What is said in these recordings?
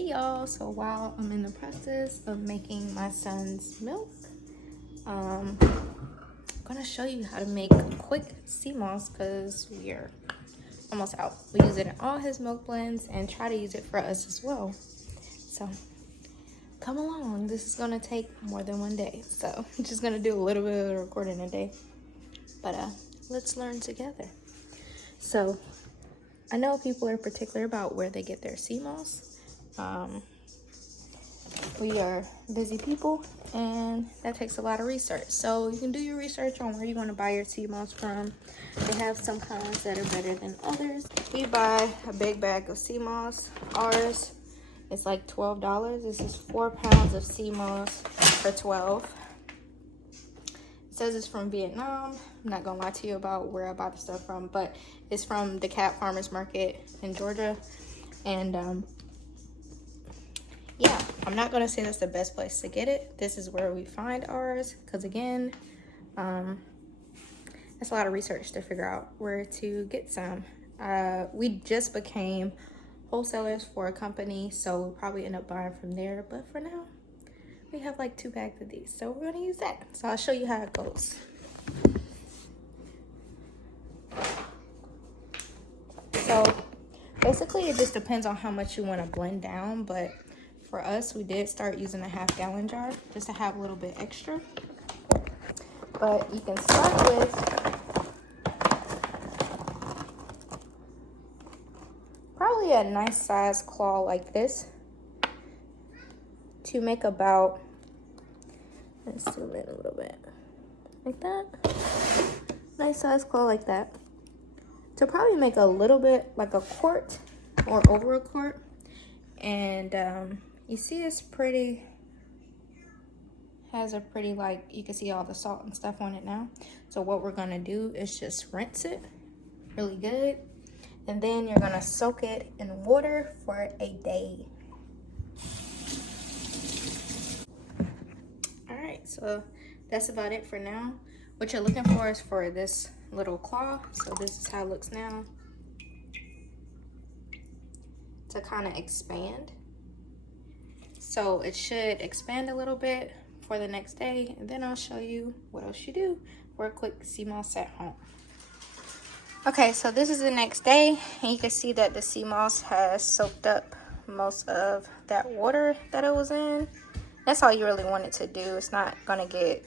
Hey y'all, so while I'm in the process of making my son's milk, I'm gonna show you how to make a quick sea moss because we are almost out. We use it in all his milk blends and try to use it for us as well. So come along, this is gonna take more than one day. So I'm just gonna do a little bit of recording a day, but let's learn together. So I know people are particular about where they get their sea moss. We are busy people and that takes a lot of research. So you can do your research on where you want to buy your sea moss from. They have some kinds that are better than others. We buy a big bag of sea moss. Ours is like $12. This is 4 pounds of sea moss for 12. It says it's from Vietnam. I'm not gonna lie to you about where I bought the stuff from, but it's from the Cat Farmers Market in Georgia. And yeah, I'm not gonna say that's the best place to get it. This is where we find ours, because again, that's a lot of research to figure out where to get some. We just became wholesalers for a company, so we'll probably end up buying from there, but for now we have like 2 bags of these, so we're gonna use that. So I'll show you how it goes. So basically it just depends on how much you want to blend down, but for us, we did start using a 1/2 gallon jar just to have a little bit extra. But you can start with probably a nice size claw like this to make about, let's zoom in a little bit, like that. Nice size claw like that. To probably make a little bit like a quart or over a quart. And you see it's pretty, has a pretty, like, you can see all the salt and stuff on it now. So what we're gonna do is just rinse it really good. And then you're gonna soak it in water for a day. All right, so that's about it for now. What you're looking for is for this little claw. So this is how it looks now. To kind of expand. So it should expand a little bit for the next day, and then I'll show you what else you do for a quick sea moss at home. Okay, so this is the next day, and you can see that the sea moss has soaked up most of that water that it was in. That's all you really want it to do. It's not gonna get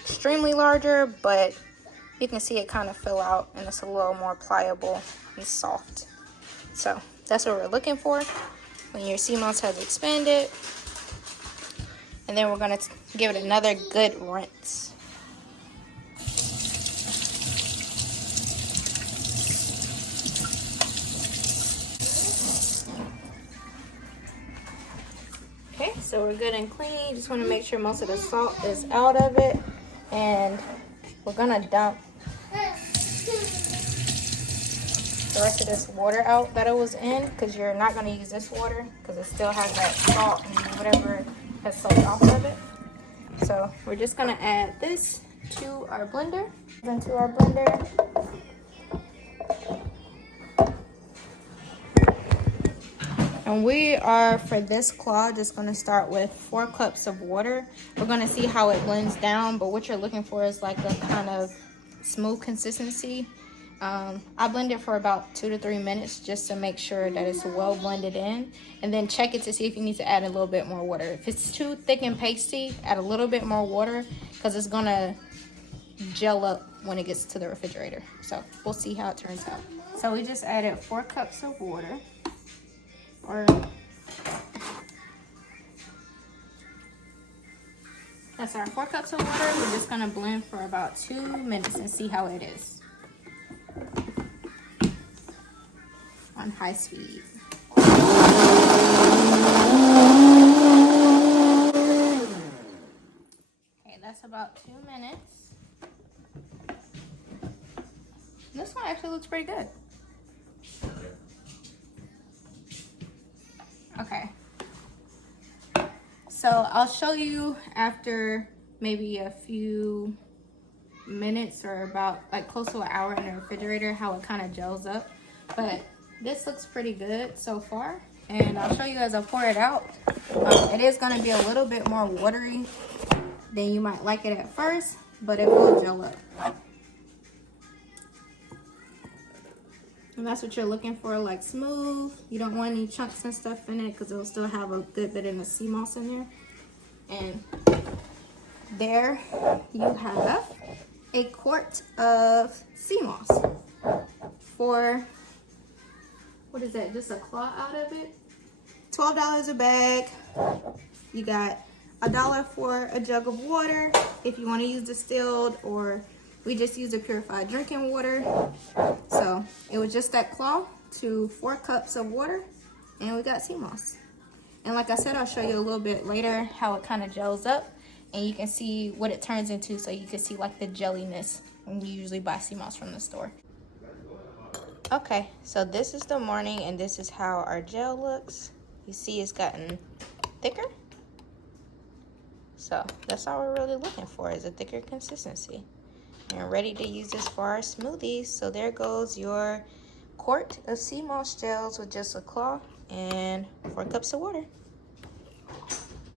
extremely larger, but you can see it kind of fill out, and it's a little more pliable and soft. So that's what we're looking for when your sea moss has expanded. And then we're gonna give it another good rinse. Okay, so we're good and clean. Just wanna make sure most of the salt is out of it. And we're gonna dump the rest of this water out that it was in, because you're not gonna use this water because it still has that salt and whatever has soaked off of it. So we're just gonna add this to our blender. Into our blender. And we are, for this claw, just gonna start with 4 cups of water. We're gonna see how it blends down, but what you're looking for is like a kind of smooth consistency. I blend it for about 2 to 3 minutes just to make sure that it's well blended in, and then check it to see if you need to add a little bit more water. If it's too thick and pasty, add a little bit more water because it's gonna gel up when it gets to the refrigerator. So we'll see how it turns out. So we just added 4 cups of water. That's our 4 cups of water. We're just gonna blend for about 2 minutes and see how it is. On high speed. Okay, that's about 2 minutes. This one actually looks pretty good. Okay. So I'll show you after maybe a few minutes or about like close to an hour in the refrigerator how it kind of gels up. But this looks pretty good so far. and I'll show you as I pour it out. It is going to be a little bit more watery than you might like it at first, but it will gel up. And that's what you're looking for, like smooth. You don't want any chunks and stuff in it because it'll still have a good bit of the sea moss in there. And there you have a quart of sea moss for, what is that, just a claw out of it? $12 a bag. You got $1 for a jug of water if you want to use distilled, or we just use a purified drinking water. So it was just that claw to 4 cups of water, and we got sea moss. And like I said, I'll show you a little bit later how it kind of gels up, and you can see what it turns into, so you can see like the jelliness when you usually buy sea moss from the store. Okay, so this is the morning, and this is how our gel looks. You see it's gotten thicker. So that's all we're really looking for, is a thicker consistency. And ready to use this for our smoothies. So there goes your quart of sea moss gels with just a claw and 4 cups of water.